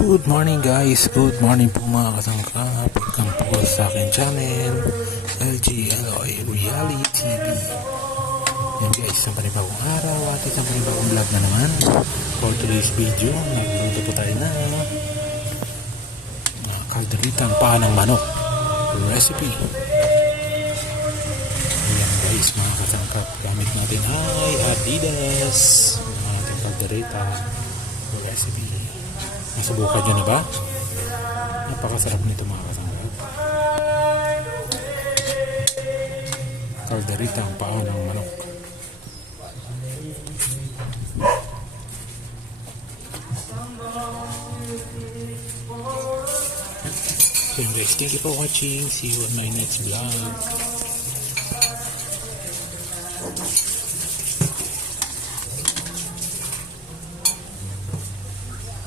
Good morning guys, good morning po mga kasangkap. Welcome po sa aking channel LGLOI Reality TV. Yan guys, isang panibagong araw at isang panibagong vlog na naman. For today's video, nagluto po tayo na kalderitang paa ng manok recipe. Yan guys mga kasangkap, gamit natin ay Adidas ang ating kalderita recipe. Nasubukan nyo na ba? Napakasarap nito mga kasangkap. Kalderita ang paa ng manok. So guys, thank you for watching. See you on my next vlog.